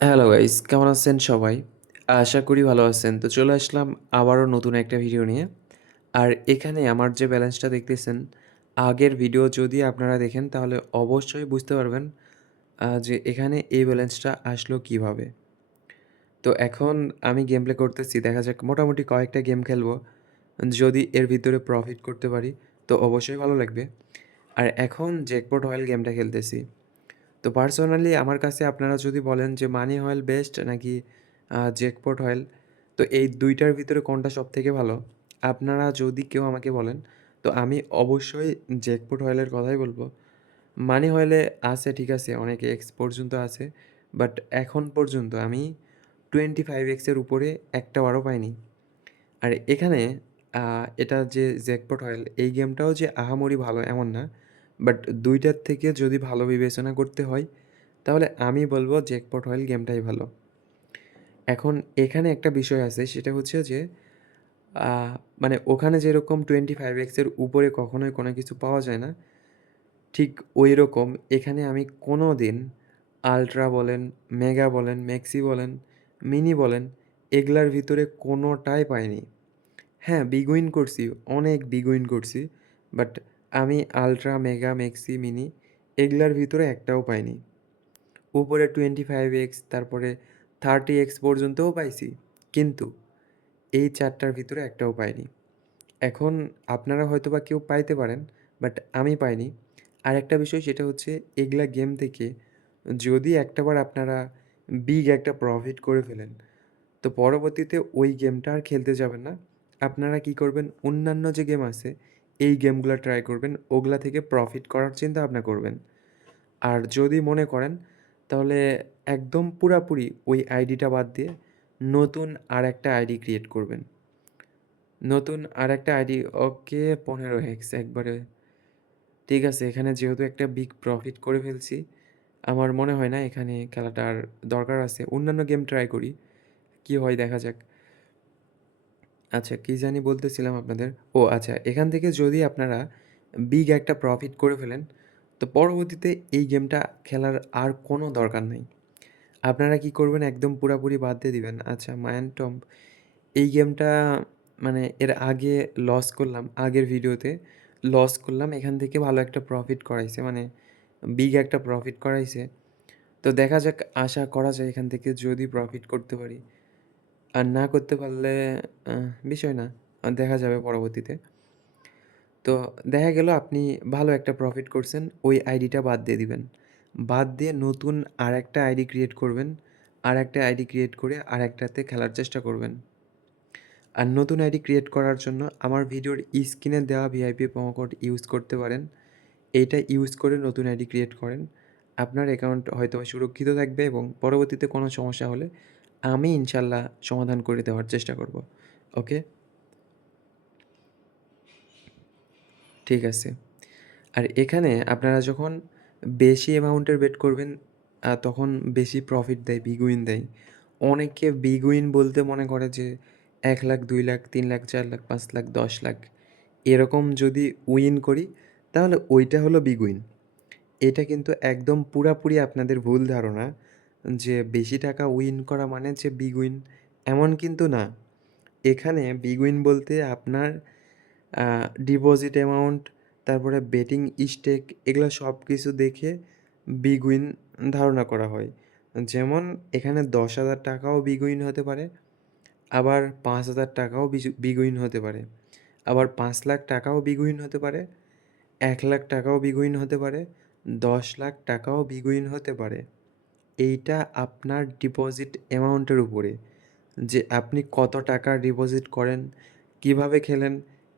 Hello guys, কেমন আছেন সবাই? আশা করি ভালো আছেন। তো চলে আসলাম আবারও নতুন একটা ভিডিও নিয়ে। আর এখানে আমার যে ব্যালেন্সটা দেখতেছেন, আগের ভিডিও যদি আপনারা দেখেন তাহলে অবশ্যই বুঝতে পারবেন যে এখানে এই ব্যালেন্সটা আসলো কিভাবে। তো এখন আমি গেম প্লে করতেছি। দেখা যাক মোটামুটি কয়েকটা গেম খেলবো। যদি এর ভিতরে প্রফিট করতে পারি তো অবশ্যই ভালো লাগবে। আর এখন জ্যাকপট অয়েল গেমটা খেলতেছি। তো পার্সোনালি আমার কাছে আপনারা যদি বলেন যে মানি অয়েল বেস্ট নাকি জ্যাকপট অয়েল, তো এই ২ টার ভিতরে কোনটা সবথেকে ভালো? আপনারা যদি কেউ আমাকে বলেন, তো আমি অবশ্যই জ্যাকপট অয়েলের কথাই বলব। মানি অয়েলে আছে ঠিক আছে, অনেক এক্স পর্যন্ত আছে। বাট এখন পর্যন্ত আমি 25x এর উপরে একটা বারও পাইনি। আর এখানে এটা যে জ্যাকপট অয়েল এই গেমটাও যে আহামরি ভালো এমন না। বাট ২ টার থেকে যদি ভালো বিবেচনা করতে হয় তাহলে আমি বলব জ্যাকপট অয়েল গেমটাই ভালো। এখন এখানে একটা বিষয় আছে সেটা হচ্ছে যে আ মানে ওখানে যেরকম 25x এর উপরে কখনোই কোনো কিছু পাওয়া যায় না, ঠিক ঐরকম এখানে আমি কোনোদিন আল্ট্রা বলেন, মেগা বলেন, মেক্সি বলেন, মিনি বলেন এগুলার ভিতরে কোনোটাই পাইনি। হ্যাঁ, বিগ উইন করছি, অনেক বিগ উইন করছি। বাট আমি আল্ট্রা, মেগা, মেক্সি, মিনি এগুলার ভিতরে একটাও পাইনি। উপরে 25x তারপরে 30x পর্যন্তও পাইছি। কিন্তু এই ৪ টার ভিতরে একটাও পাইনি। এখন আপনারা হয়তোবা কেউ পাইতে পারেন, বাট আমি পাইনি। আরেকটা বিষয় সেটা হচ্ছে এগুলা গেম থেকে যদি একটাবার আপনারা বিগ একটা প্রফিট করে ফেলেন, তো পরবর্তীতে ওই গেমটা আর খেলতে যাবেন না। আপনারা কি করবেন, অন্যান্য যে গেম আছে এই গেমগুলা ট্রাই করবেন, ওগুলা থেকে প্রফিট করার চিন্তাভাবনা করবেন। আর যদি মনে করেন তাহলে একদম পুরাপুরি ওই আইডিটা বাদ দিয়ে নতুন আরেকটা আইডি ক্রিয়েট করবেন। নতুন আরেকটা আইডি ওকে 15x একবারে ঠিক আছে। এখানে যেহেতু একটা বিগ প্রফিট করে ফেলছি, আমার মনে হয় না এখানে খেলাটার দরকার আছে। অন্যান্য গেম ট্রাই করি, কি হয় দেখা যাক। আচ্ছা, কি জানি বলতেছিলাম আপনাদের? ও আচ্ছা, এখান থেকে যদি আপনারা বিগ একটা প্রফিট করে ফেলেন, তো পরবর্তীতে এই গেমটা খেলার আর কোনো দরকার নাই। আপনারা কি করবেন একদম পুরাপুরি বাদ দিয়ে দিবেন। আচ্ছা, মায়ান টম্ব এই গেমটা মানে এর আগে লস করলাম, আগের ভিডিওতে লস করলাম। এখান থেকে ভালো একটা প্রফিট করাইছে, মানে বিগ একটা প্রফিট করাইছে। তো দেখা যাক, আশা করা যায় এখান থেকে যদি প্রফিট করতে পারি। আর না করতে পারলে বিষয় না, দেখা যাবে পরবর্তীতে। তো দেখা গেল আপনি ভালো একটা প্রফিট করছেন, ওই আইডিটা বাদ দিয়ে দিবেন। বাদ দিয়ে নতুন আরেকটা আইডি ক্রিয়েট করবেন। আরেকটা আইডি ক্রিয়েট করে আরেকটাতে খেলার চেষ্টা করবেন। আর নতুন আইডি ক্রিয়েট করার জন্য আমার ভিডিওর স্ক্রিনে দেওয়া ভিআইপি প্রোমো কোড ইউজ করতে পারেন। এইটা ইউজ করে নতুন আইডি ক্রিয়েট করেন। আপনার অ্যাকাউন্ট হয়তোবা সুরক্ষিত থাকবে এবং পরবর্তীতে কোনো সমস্যা হলে আমি ইনশাল্লাহ সমাধান করে দেওয়ার চেষ্টা করব। ওকে? ঠিক আছে। আর এখানে আপনারা যখন বেশি অ্যামাউন্টের বেট করবেন, তখন বেশি প্রফিট দেয়, বিগ উইন দেয়। অনেকে বিগ উইন বলতে মনে করে যে ১,০০,০০০, ২,০০,০০০, ৩,০০,০০০, ৪,০০,০০০, ৫,০০,০০০, ১০,০০,০০০ এরকম যদি উইন করি তাহলে ওইটা হলো বিগ উইন। এটা কিন্তু একদম পুরাপুরি আপনাদের ভুল ধারণা যে বেশি টাকা উইন করা মানে যে বিগ উইন, এমন কিন্তু না। এখানে বিগ উইন বলতে আপনার ডিপোজিট অ্যামাউন্ট, তারপরে বেটিং স্টেক এগুলো সব কিছু দেখে বিগ উইন ধারণা করা হয়। যেমন এখানে ১০,০০০ টাকাও বিগ উইন হতে পারে, আবার ৫,০০০ টাকাও বিগ উইন হতে পারে, আবার ৫,০০,০০০ টাকাও বিগ উইন হতে পারে, ১,০০,০০০ টাকাও বিগ উইন হতে পারে, ১০,০০,০০০ টাকাও বিগ উইন হতে পারে। এইটা আপনার ডিপোজিট অ্যামাউন্টের উপরে, যে আপনি কত টাকা ডিপোজিট করেন, কিভাবে খেলেন,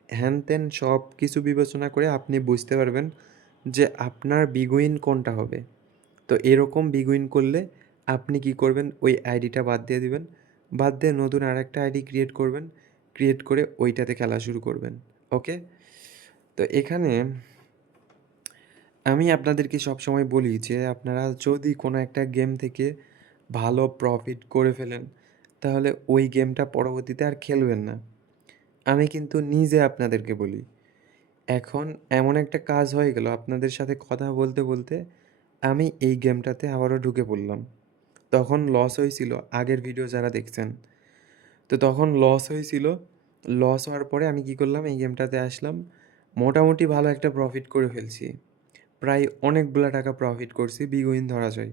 হ্যান-ত্যান সব কিছু বিবেচনা করে আপনি বুঝতে পারবেন যে আপনার বিগ উইন কোনটা হবে। তো এরকম বিগ উইন করলে আপনি কি করবেন, ওই আইডিটা বাদ দিয়ে দিবেন। বাদ দিয়ে নতুন আরেকটা আইডি ক্রিয়েট করবেন। ক্রিয়েট করে ওইটাতে খেলা শুরু করবেন। ওকে? তো এখানে আমি আপনাদেরকে সবসময় বলি যে আপনারা যদি কোনো একটা গেম থেকে ভালো প্রফিট করে ফেলেন, তাহলে ওই গেমটা পরবর্তীতে আর খেলবেন না। আমি কিন্তু নিজে আপনাদেরকে বলি। এখন এমন একটা কাজ হয়ে গেল আপনাদের সাথে কথা বলতে, বলতে আমি এই গেমটাতে আবারও ঢুকে পড়লাম। তখন লস হয়েছিল আগের ভিডিও যারা দেখছেন। তো তখন লস হয়েছিল। লস হওয়ার পরে আমি কী করলাম, এই গেমটাতে আসলাম। মোটামুটি ভালো একটা প্রফিট করে ফেলছি। প্রায় অনেকগুলা টাকা প্রফিট করছি, বিগ উইন ধরা যায়।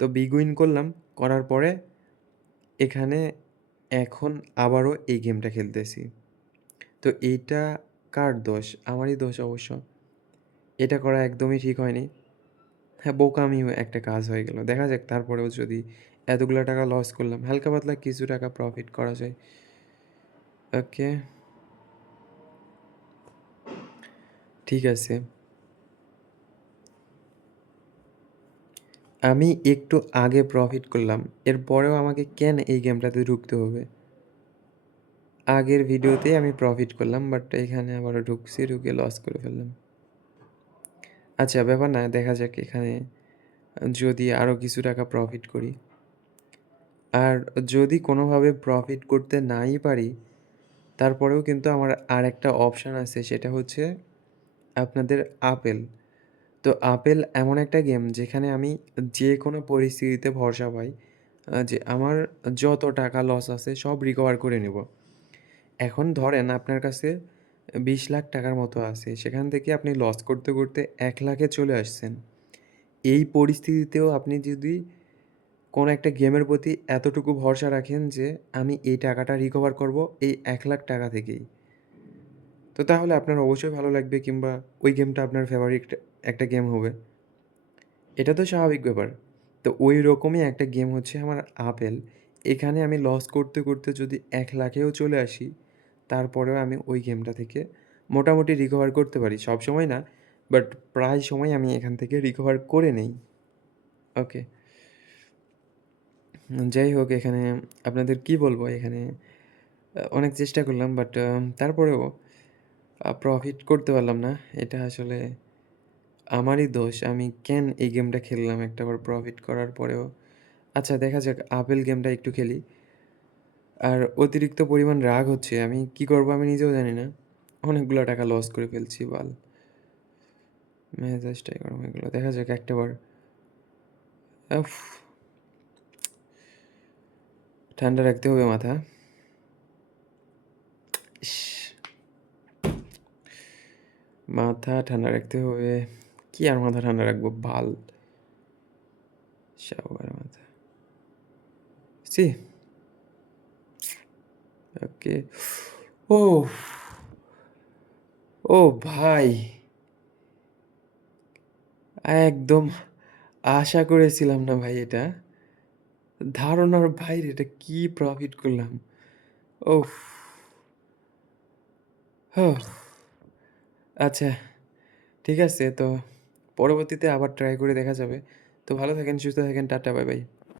তো বিগ উইন করলাম, করার পরে এখানে এখন আবারও এই গেমটা খেলতেছি। তো এইটা কার দোষ? আমারই দোষ অবশ্য। এটা করা একদমই ঠিক হয়নি। হ্যাঁ, বোকামিও একটা কাজ হয়ে গেল। দেখা যাক তারপরেও যদি এতগুলা টাকা লস করলাম, হালকা পাতলা কিছু টাকা প্রফিট করা যায়। ওকে, ঠিক আছে। আমি একটু আগে প্রফিট করলাম, এরপরেও আমাকে কেন এই গেমটাতে ঢুকতে হবে? আগের ভিডিওতে আমি প্রফিট করলাম, বাট এখানে আবারও ঢুকছি, ঢুকে লস করে ফেললাম। আচ্ছা, ব্যাপার না, দেখা যাক এখানে যদি আরও কিছু টাকা প্রফিট করি। আর যদি কোনোভাবে প্রফিট করতে নাই পারি, তারপরেও কিন্তু আমার আর একটা অপশান আছে, সেটা হচ্ছে আপনাদের আপেল। তো আপেল এমন একটা গেম যেখানে আমি যে কোনো পরিস্থিতিতে ভরসা পাই যে আমার যত টাকা লস আছে সব রিকভার করে নেব। এখন ধরেন আপনার কাছে 20 লাখ টাকার মতো আছে, সেখান থেকে আপনি লস করতে করতে 1 লাখে চলে আসছেন। এই পরিস্থিতিতেও আপনি যদি কোনো একটা গেমের প্রতি এতটুকু ভরসা রাখেন যে আমি এই টাকাটা রিকভার করব এই 1 লাখ টাকা থেকেই, তো তাহলে আপনার অবশ্যই ভালো লাগবে, কিংবা ওই গেমটা আপনার ফেভারিট একটা গেম হবে। এটা তো স্বাভাবিক ব্যাপার। তো ওই রকমই একটা গেম হচ্ছে আমার আপেল। এখানে আমি লস করতে করতে যদি 1 লাখেও চলে আসি, তারপরেও আমি ওই গেমটা থেকে মোটামুটি রিকভার করতে পারি। সবসময় না, বাট প্রায় সময় আমি এখান থেকে রিকভার করে নেই। ওকে। যাই হোক, এখানে আপনাদের কি বলবো, এখানে অনেক চেষ্টা করলাম, বাট তারপরেও প্রফিট করতে পারলাম না। এটা আসলে আমারই দোষ। আমি কেন এই গেমটা খেললাম একটাবার প্রফিট করার পরেও। আচ্ছা, দেখা যাক, আপেল গেমটা একটু খেলি। আর অতিরিক্ত পরিমাণ রাগ হচ্ছে। আমি কি করব আমি নিজেও জানি না। অনেকগুলো টাকা লস করে ফেলছি বাল। মেজাজটাই গরম হয়ে গেল। দেখা যাক একটাবার। উফ! ঠান্ডা রাখতে হবে মাথা। ইস! মাথা ঠান্ডা রাখতে হবে। কি আর মাথা ঠান্ডা রাখবো বাল। শাওয়ার মাথা। ছি! ওকে। ওফ! ও ভাই! একদম আশা করেছিলাম না ভাই এটা। ধারণার বাইরে, এটা কি প্রফিট করলাম। ওফ! হোহ! আচ্ছা, ঠিক আছে। তো পরবর্তীতে আবার ট্রাই করে দেখা যাবে। তো ভালো থাকেন, সুস্থ থাকেন। Tata, bye bye.